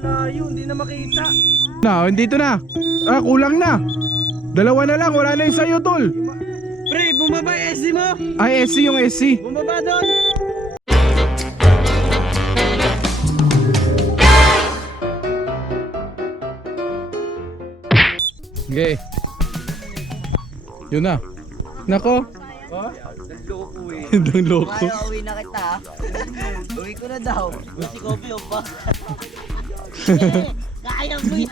Layo, hindi na makita. Dito na. Kulang na. Dalawa na lang, wala na yung sayo, tol. Pre, bumaba yung SC mo. Ay, SC yung SC. Bumaba doon. Okay. Yun na. Nako. Nagloko eh. Ang loko. Kaya uwi na kita. Uwi ko na daw. Si Kobe o pa. Kaya mo yan.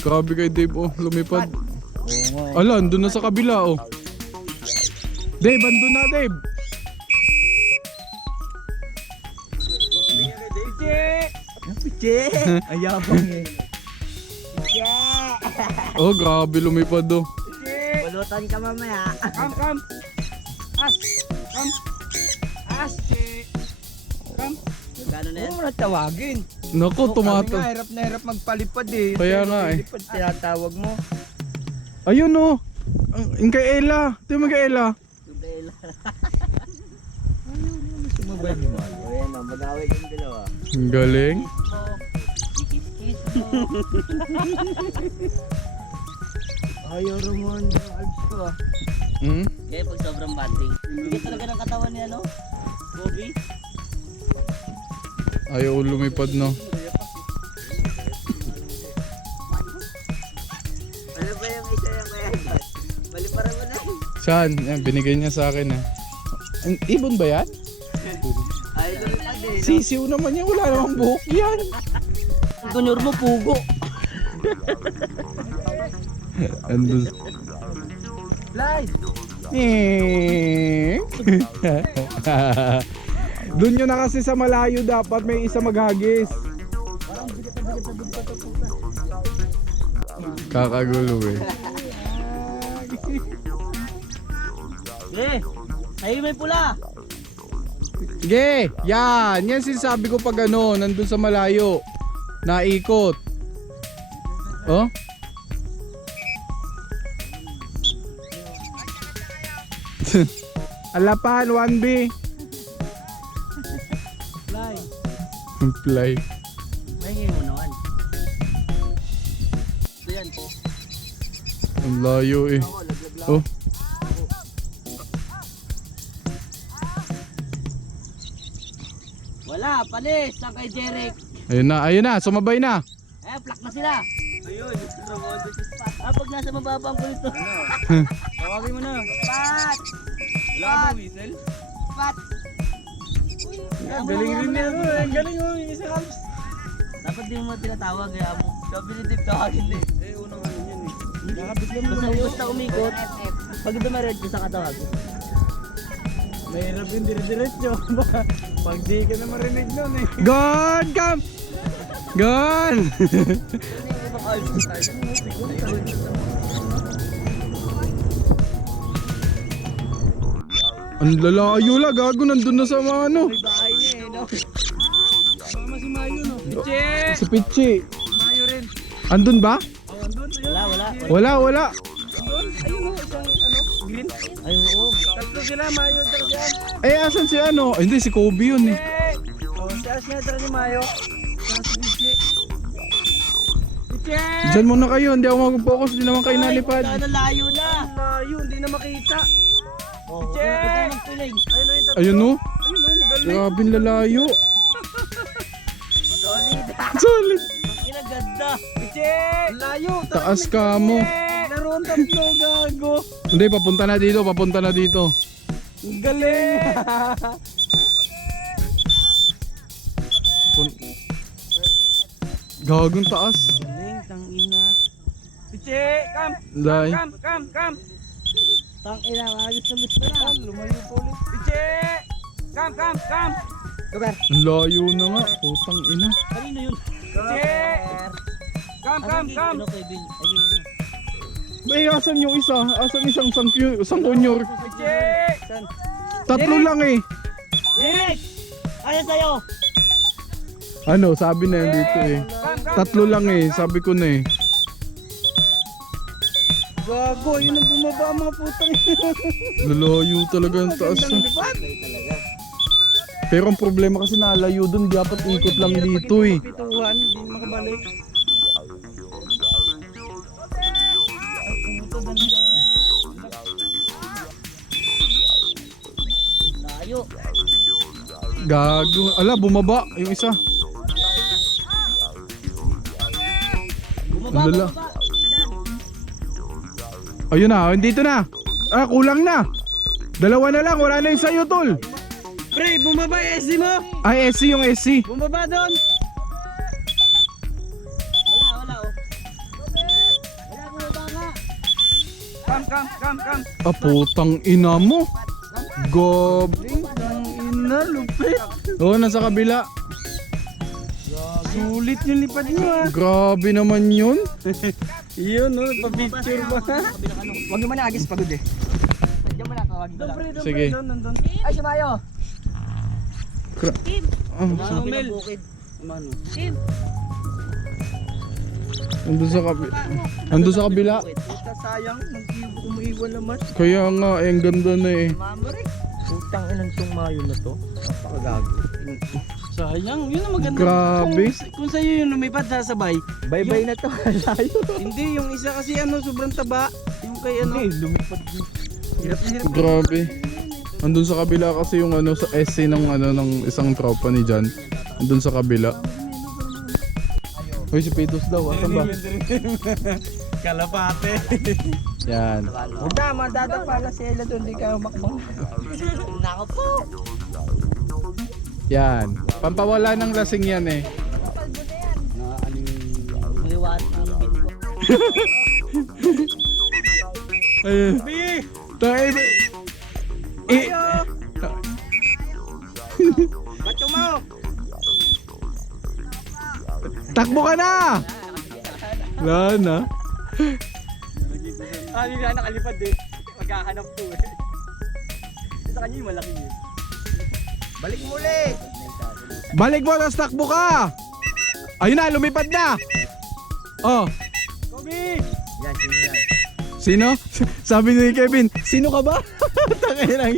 Grabe kay Dave, oh, lumipad. Ala, andun na sa kabila, oh. Dave, andun na, Dave. Piche! Ayabang eh. Oh, grabe lumipad, oh. Bulutan ka mamaya. Come. As. Come. As. Come. Gano'n na yan? Oo, natawagin. Naku, tumata. Hirap na hirap magpalipad eh. Kaya nga eh. Palipad, tinatawag mo. Ayun, oh. Ang kay Ella. Ito yung kay Ella. Sumabay mo. Ayan na, mag-away yung dalawa. Ang galing. Ayaw Ramon. Alps ko ah. Hmm? Kaya pag sobrang banding. Hindi talaga ng katawan niya, no? Kobe? Ayaw lumipad, no. Ano ba yung isa yung kaya? Baliparan mo na. Saan? Yan, binigay niya sa akin, eh. Ang ibon ba yan? Ayaw lumipad eh. Sisiw naman yan. Wala namang buhok yan. Gunur mo, pugo. Andun. Live! Doon nyo na kasi sa malayo dapat may isa maghagis. Kakagulo eh. Eh, sa'yo may pula. Sige, yan. Yan sinasabi ko pag ano, nandun sa malayo. Naikot. Oh? Alapan, 1B. Fly. Fly. Mahingin mo naman. Ayan. Ang layo eh. Oh. Wala, palis. Saan kay Jeric? Ayun na, sumabay na. Eh, plak na sila. Ayun, Ramon. Pag nasa mababang ko nito. Tawagin mo na. Pat! Wala ka ba whistle? Pat! Galing rin niya. Ang galing mo, yung isa kams. Dapat di mo tinatawag, kaya mo. Sabi ni Dave, tawagin din. Eh, unang ano yan eh. Nakabigla mo Basta umikot. Pag dumiretso sa katawag. Mahirap yung dire-diretso. Pag di ka na marinig nun eh. Gone, Cam! Gone! Ang lalayo la, gago, nandun na sa mga ano. May bahay niya eh, no? Mama si Mayo, no? Piche! Si Pichi. Mayo rin. Andun ba? Oh, andun. Ayun. Wala. Andun. Ayun o, isang ano, green. Ay, oo. Tatlo sila, Mayo, tara dyan. Eh, asan si ano? Hindi, si Kobe yun eh. Oh, si Asna, tara ni Mayo. Saan si Piche? Piche! Diyan muna kayo, hindi ako mag-focus, hindi naman kayo nalipad. Ay, layo na. Layo, hindi na makita. Oh, Che! ito magpiling. Ayun o, yung tatlo. Ayun no? Ayun o, galing. Grabe lalayo. Solid. Solid. Kinaganda. Piche! Layo. Taas ka mo. Naroon tatlo, gago. Hindi, papunta na dito. Ang galing. Gagong taas. Galing, tangina. Piche, come. Dai. Come. Tang ina, ayos na gusto na. Lumayo po ulit. Piche! Come. Gaber. Ang layo na nga. Putang ina. Kanino yun? Piche! Come. Ano kay Bill? Ayun. Eh, asan yung isa? Asan isang kunyor? Piche! Tatlo lang eh. Jeric! Ayan sa'yo! Ano, sabi na yan dito eh. Come. Tatlo lang eh, sabi ko na eh. Gago, yun ang bumaba ang mga putang. Lalayo talaga ang taas. Magandang lipat. Talaga. Pero ang problema kasi nalayo dun, dapat ikot lang dito eh. Pituhan, hindi makabalik. Layo. Gago. Ala, bumaba yung isa. Bumaba, Ang lala. bumaba. Ayun na, dito na. Ah, kulang na. Dalawa na lang, wala na yung sayo, tol. Pre, bumaba yung SC mo. Ay, SC yung SC. Bumaba doon. Wala, oh. Wala, bumaba nga. Kam. Ah, putang ina mo. Gob. Ang ina, lupit. Oo, nasa kabila. Sulit yung lipad nyo ah. Grabe naman yun. Iyon no, pa-picture ba? Huwag naman nagis pagod eh. Nandiyan mo na, tawagin ko lang. Sige. Nandun. Ay, si Mayo! Ah, Ano, Mel? Bukid. Mano. andun sa kabila. Puta sayang, umiiwan naman. Kaya nga, eh, ang ganda na eh. Mamarik. Putang inang tong Mayo na to. Napakagago. Sayang, yun ang maganda. Grabe. Kung sa'yo yung lumipad sasabay. Bye-bye na to. Layo. Hindi, yung isa kasi ano, sobrang taba. Yung kay ano. lumipad. Hirap na hirap. Grabe. Andun sa kabila kasi yung ano sa SC ng ano ng isang tropa ni Jan. Andun sa kabila. Uy, si Petos daw, asan ba? Kalapate. Yan. Huwag madadapa na si Ella doon, di ka makmang. Nako po. Yan. Pampawala ng lasing yan eh. Umiwan ang bit ko. Ayun. Tayo. Ba't mo? Takbo ka na! Wala na. Hindi na nakalipad eh. Magkahanap to eh. Sa kanya yung malaki eh. Balik mo ulit! Balik mo, tapos takbo ka! Ayun na, lumipad na! Oh, Kobe! Yan, sino yan? sino? Sabi ni Kevin, sino ka ba? Tangina,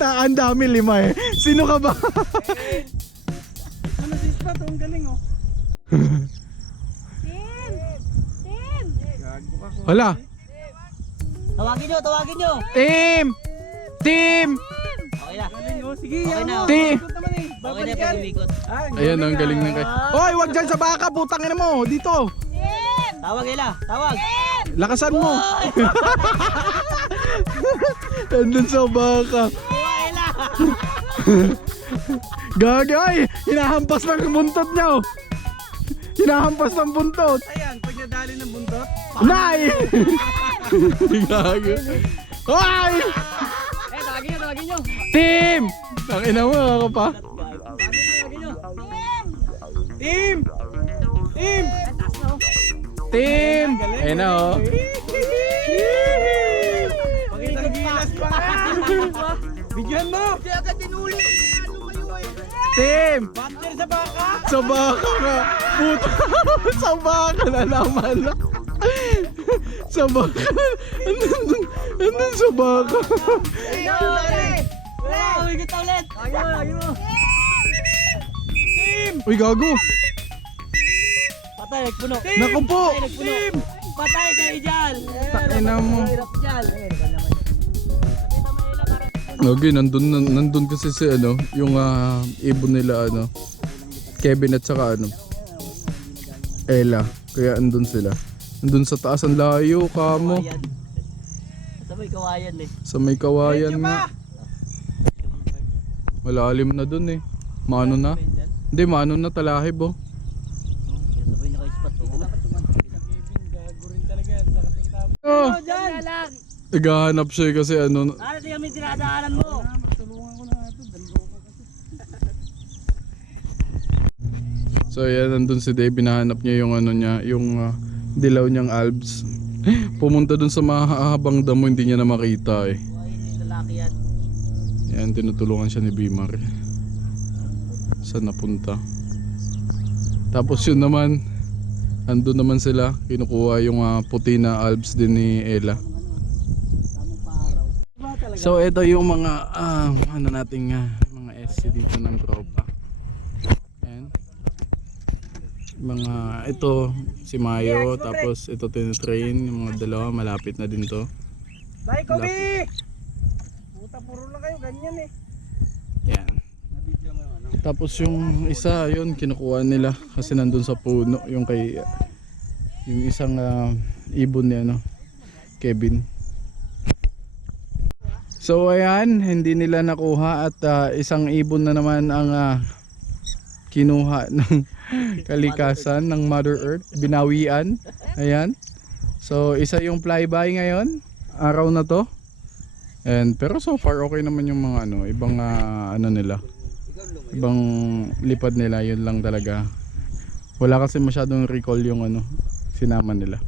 ang dami 5 eh. Sino ka ba? Ano si Spot? Ang galing oh. Gago ka ko. Hala, Tawagin nyo! team! Team! Okay na. Galing oh. Sige, Okay yan na, mo. okay. Ikot naman eh. Okay na Babalikan. pag umikot. Ayan, ang galing ng kay. Hoy, wag dyan sa baka, putang ina mo, dito. Tawag Ella, tawag! Lakasan mo. Andun sa baka. Kuha Ella! Gagay, hinahampas ng buntot niya. Oh. Hinahampas ng buntot. Ayan, pag nadali ng buntot. Nay! Gagay. Hoy! Tawagin nyo! Team! Ang ina mo, ako pa. Tawagin nyo! Team! Team! Team! Ayun na oh. Pakita ng gilas pa nga! Bigyan mo! Hindi agad tinuli! Lumayo eh! Team! Batter sa baka! Sa baka nga. Puta. Sa baka na naman. Sa baka. Andun sa baka. Wala! Umikot na ulit! Lagin mo! Team! Uy, gago. Patay, nagpuno! Naku po. Patay, nagpuno! Patay kayo dyan! Takina mo. Hirap dyan! Gagi, nandun kasi si ano, yung ibon nila ano, Kevin at saka ano, Ella. Kaya andun sila. Andun sa taas ang layo, kamo. Kawayan. Sabay kawayan eh. Sa may kawayan nga. Malalim na dun eh. Mano na? Hindi, mano na talahib oh. Sabay na kayo spot. Gago rin talaga yan. Lakas ng tabo. Oh, Dyan lang! naghahanap siya kasi ano. Ano di kami dinadaanan mo? Tulungan ko na nga ito. Daligo ko kasi. So yan, nandun si Dave, hinahanap niya yung ano niya, yung dilaw niyang albs. Pumunta dun sa mahahabang damo, hindi niya na makita eh. Ayun yung lalaki yan. Yan, tinutulungan siya ni Bimar. Saan napunta? Tapos yun naman, andun naman sila, kinukuha yung puti na albs din ni Ella. talaga. So ito yung mga ano nating mga SC dito ng tropa. Ayan. Mga ito si Mayo, tapos ito tinitrain, yung mga dalawa malapit na din to. Bye, Kobe! Puta, puro na kayo, ganyan eh. Yan. Nabidyo mo yung ano. Tapos yung isa yun kinukuha nila kasi nandun sa puno yung kay yung isang ibon ni ano, Kevin. So ayan, hindi nila nakuha at isang ibon na naman ang kinuha ng kalikasan ng Mother Earth, binawian. Ayan. So isa yung flyby ngayon, araw na to. And pero so far okay naman yung mga ano, ibang ano nila. Ibang lipad nila, yun lang talaga. Wala kasi masyadong recall yung ano, sinama nila.